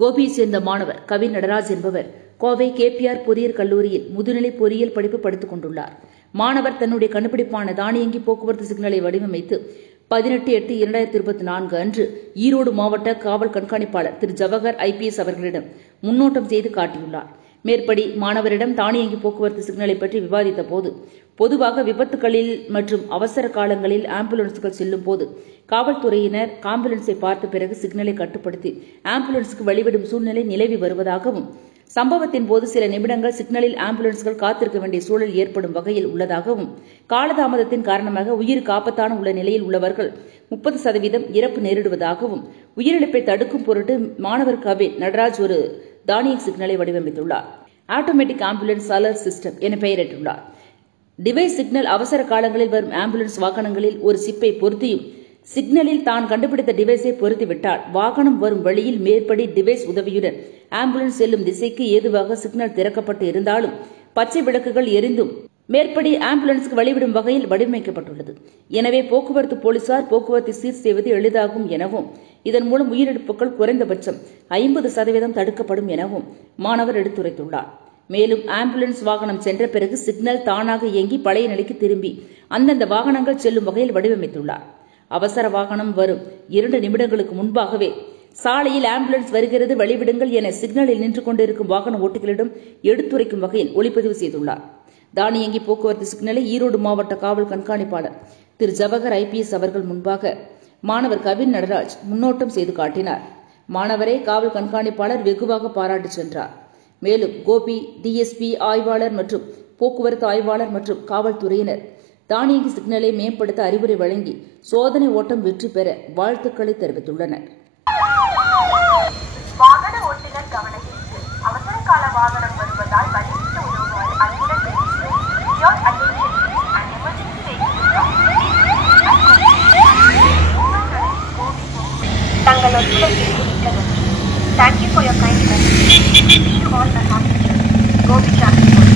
கோபியை சேர்ந்த மாணவர் கவின் நடராஜ் என்பவர் கோவை KPR பொறியியல் கல்லூரியில் முதுநிலை பொறியியல் படிப்பு படித்துக் கொண்டுள்ளார். மாணவர் தன்னுடைய கண்டுபிடிப்பான தானியங்கி போக்குவரத்து சிக்னலை வடிவமைத்து 18/8/2024 அன்று ஈரோடு மாவட்ட காவல் கண்காணிப்பாளர் திரு ஜவஹர் IPS அவர்களிடம் முன்னோட்டம் செய்து காட்டியுள்ளார். மேற்படி மாணவரிடம் தானியங்கி போக்குவரத்து சிக்னலை பற்றி விவாதித்த போது, பொதுவாக விபத்துகளில் மற்றும் அவசர காலங்களில் ஆம்புலன்ஸ்கள் செல்லும் போது காவல்துறையினர் ஆம்புலன்ஸை பார்த்த பிறகு சிக்னலை கட்டுப்படுத்தி ஆம்புலன்ஸுக்கு வழிவிடும் சூழ்நிலை நிலவி வருவதாகவும், சம்பவத்தின் போது சில நிமிடங்கள் சிக்னலில் ஆம்புலன்ஸ்கள் காத்திருக்க வேண்டிய சூழல் ஏற்படும் வகையில் உள்ளதாகவும், காலதாமதத்தின் காரணமாக உயிருக்கு ஆபத்தான உள்ள நிலையில் உள்ளவர்கள் 30% இறப்பு நேரிடுவதாகவும், உயிரிழப்பை தடுக்கும் பொருட்டு மாணவர் கவின் நடராஜ் ஒரு தானியங்கி சிக்னலை வடிவமைத்துள்ளார். ஆட்டோமேட்டிக் ஆம்புலன்ஸ் அலர்ட் சிஸ்டம் என பெயரிட்டுள்ளார். டிவைஸ் சிக்னல் அவசர காலங்களில் வரும் ஆம்புலன்ஸ் வாகனங்களில் ஒரு சிப்பை பொருத்தியும், சிக்னலில் தான் கண்டுபிடித்த டிவைஸை பொருத்திவிட்டால் வாகனம் வரும் வழியில் மேற்படி டிவைஸ் உதவியுடன் ஆம்புலன்ஸ் செல்லும் திசைக்கு ஏதுவாக சிக்னல் திறக்கப்பட்டு இருந்தாலும் பச்சை விளக்குகள் எரிந்தும் மேற்படி ஆம்புலன்ஸுக்கு வழிவிடும் வகையில் வடிவமைக்கப்பட்டுள்ளது. எனவே போக்குவரத்து போலீசார் போக்குவரத்தை சீர் செய்வது எளிதாகும் எனவும், இதன் மூலம் உயிரிழப்புகள் குறைந்தபட்சம் 50% தடுக்கப்படும் எனவும் மாணவர் எடுத்துரைத்துள்ளார். மேலும் ஆம்புலன்ஸ் வாகனம் சென்ற பிறகு சிக்னல் தானாக இயங்கி பழைய நிலைக்கு திரும்பி அந்தந்த வாகனங்கள் செல்லும் வகையில் வடிவமைத்துள்ளார். அவசர வாகனம் வரும் 2 நிமிடங்களுக்கு முன்பாகவே சாலையில் ஆம்புலன்ஸ் வருகிறது வழிவிடுங்கள் என சிக்னலில் நின்று கொண்டிருக்கும் வாகன ஓட்டிகளிடம் எடுத்துரைக்கும் வகையில் ஒளிப்பதிவு செய்துள்ளார். தானியங்கி போக்குவரத்து சிக்னலை ஈரோடு மாவட்ட காவல் கண்காணிப்பாளர் திரு ஜவஹர் IPS அவர்கள் முன்பாக மாணவர் கவின் நடராஜ் முன்னோட்டம் செய்து காட்டினார். மாணவரை காவல் கண்காணிப்பாளர் வெகுவாக பாராட்டி சென்றார். மேலும் கோபி DSP ஆய்வாளர் மற்றும் போக்குவரத்து ஆய்வாளர் மற்றும் காவல்துறையினர் தானியங்கி சிக்னலை மேம்படுத்த அறிவுரை வழங்கி சோதனை ஓட்டம் வெற்றி பெற வாழ்த்துக்களை தெரிவித்துள்ளனர். வாகன ஓட்டுநர் கவனத்திற்கு அவசர கால வாகனம் வருவதால் வழிவிட்டு உதவுமாறு அன்புடன் தெரிவிக்கிறேன். Your attention please and emergency vehicle தங்கள் ஒத்துழைப்பிற்கு மிக்க நன்றி. Thank you for your kind attention. Wish you all a happy journey. Gobi Transport.